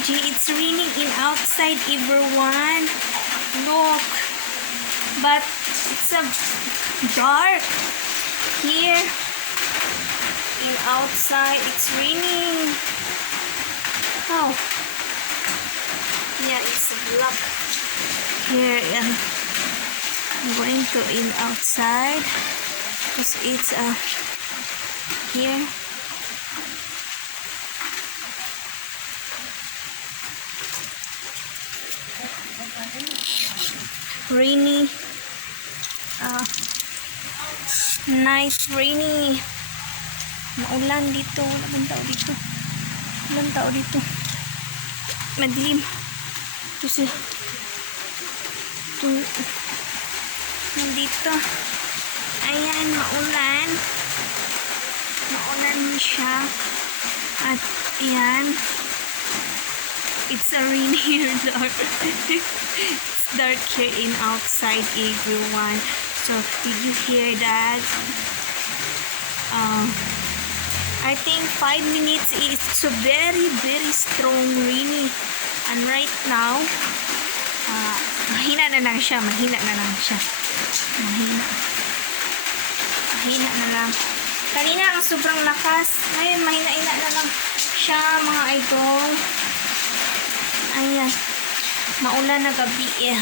OMG, it's raining in outside, everyone. Look. But it's a dark here. In outside, it's raining. Oh. Yeah, it's black. Here, I'm going to in outside because it's here. Rainy night, rainy. Maulan dito, wala bang tao dito, walang tao dito, madilim. Kasi nandito, ayan, maulan siya, at ayan, it's a rainy dark. It's dark here in outside, everyone. So did you hear that? I think 5 minutes. It's a very strong rainy, and right now mahina na lang siya, mahina na lang. Kanina ang sobrang lakas, ngayon mahina na lang siya, mga idol. Ayan, maulan na gabi eh.